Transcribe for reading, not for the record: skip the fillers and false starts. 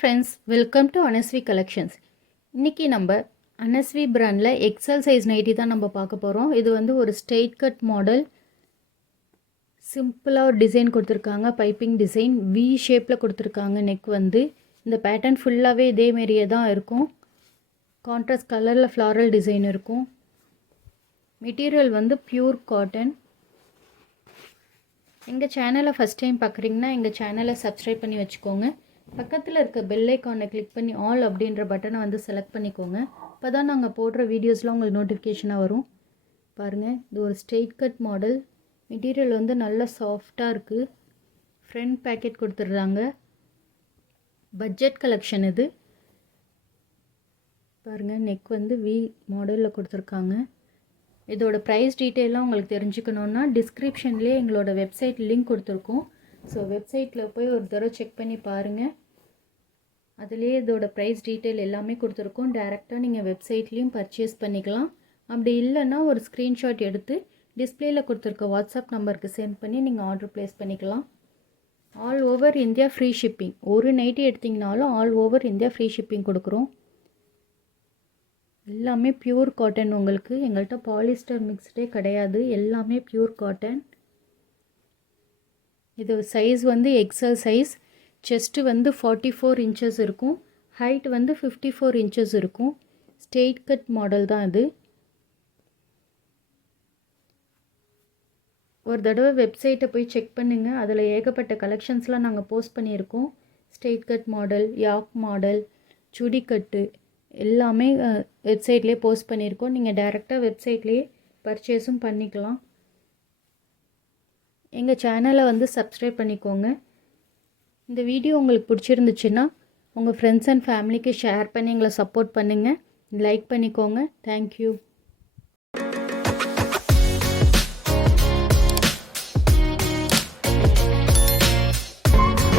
Friends, welcome to Anasvi collections. இன்றைக்கி நம்ம அனஸ்வி பிராண்டில் எக்ஸல் சைஸ் நைட்டி தான் நம்ம பார்க்க போகிறோம். இது வந்து ஒரு ஸ்ட்ரெயிட் கட் மாடல். சிம்பிளாக ஒரு டிசைன் கொடுத்துருக்காங்க, பைப்பிங் டிசைன் வி ஷேப்பில் கொடுத்துருக்காங்க. நெக் வந்து இந்த பேட்டர்ன் ஃபுல்லாகவே இதேமாரியே தான் இருக்கும். கான்ட்ராஸ்ட் கலரில் ஃப்ளாரல் டிசைன் இருக்கும். மெட்டீரியல் வந்து பியூர் காட்டன். எங்கள் சேனலை ஃபஸ்ட் டைம் பார்க்குறீங்கன்னா எங்கள் சேனலை சப்ஸ்கிரைப் பண்ணி வச்சுக்கோங்க. பக்கத்தில் இருக்க பெல் ஐக்கானை கிளிக் பண்ணி ஆல் அப்படின்ற பட்டனை வந்து செலக்ட் பண்ணிக்கோங்க. இப்போ தான் நாங்கள் போடுற வீடியோஸ்லாம் உங்களுக்கு நோட்டிஃபிகேஷனாக வரும். பாருங்கள், இது ஒரு ஸ்ட்ரெயிட் கட் மாடல். மெட்டீரியல் வந்து நல்லா சாஃப்டாக இருக்குது. ஃப்ரண்ட் பேக்கெட் கொடுத்துட்றாங்க. பட்ஜெட் கலெக்ஷன் இது. பாருங்கள், நெக் வந்து வி மாடலில் கொடுத்துருக்காங்க. இதோட ப்ரைஸ் டீட்டெயிலாம் உங்களுக்கு தெரிஞ்சுக்கணுன்னா டிஸ்கிரிப்ஷன்லேயே எங்களோட வெப்சைட் லிங்க் கொடுத்துருக்கோம். ஸோ வெப்சைட்டில் போய் ஒரு தடவை செக் பண்ணி பாருங்கள். அதுலேயே இதோட ப்ரைஸ் டீட்டெயில் எல்லாமே கொடுத்துருக்கோம். டேரெக்டாக நீங்கள் வெப்சைட்லேயும் பர்ச்சேஸ் பண்ணிக்கலாம். அப்படி இல்லைன்னா ஒரு ஸ்க்ரீன்ஷாட் எடுத்து டிஸ்பிளேயில் கொடுத்துருக்க வாட்ஸ்அப் நம்பருக்கு சென்ட் பண்ணி நீங்கள் ஆர்டர் ப்ளேஸ் பண்ணிக்கலாம். All over India free shipping. ஒரு நைட்டி எடுத்திங்கனாலும் all over India free shipping கொடுக்குறோம். எல்லாமே பியூர் காட்டன். உங்களுக்கு எங்கள்கிட்ட பாலிஸ்டர் மிக்ஸ்டே கிடையாது, எல்லாமே பியூர் காட்டன். இது சைஸ் வந்து எக்ஸல் சைஸ். செஸ்ட்டு வந்து 44 இன்ச்சஸ் இருக்கும். ஹைட் வந்து 54 இன்ச்சஸ் இருக்கும். ஸ்ட்ரெயிட் கட் மாடல் தான் இது. ஒரு தடவை வெப்சைட்டை போய் செக் பண்ணுங்கள். அதில் ஏகப்பட்ட கலெக்ஷன்ஸ்லாம் நாங்கள் போஸ்ட் பண்ணியிருக்கோம். ஸ்ட்ரெயிட் கட் மாடல், யாக் மாடல், சுடி கட்டு எல்லாமே வெப்சைட்லேயே போஸ்ட் பண்ணியிருக்கோம். நீங்கள் டைரெக்டாக வெப்சைட்லேயே பர்ச்சேஸும் பண்ணிக்கலாம். எங்கள் சேனலை வந்து சப்ஸ்கிரைப் பண்ணிக்கோங்க. இந்த வீடியோ உங்களுக்கு பிடிச்சிருந்துச்சுன்னா உங்கள் ஃப்ரெண்ட்ஸ் அண்ட் ஃபேமிலிக்கு ஷேர் பண்ணி எங்களை சப்போர்ட் பண்ணுங்கள். லைக் பண்ணிக்கோங்க. தேங்க்யூ.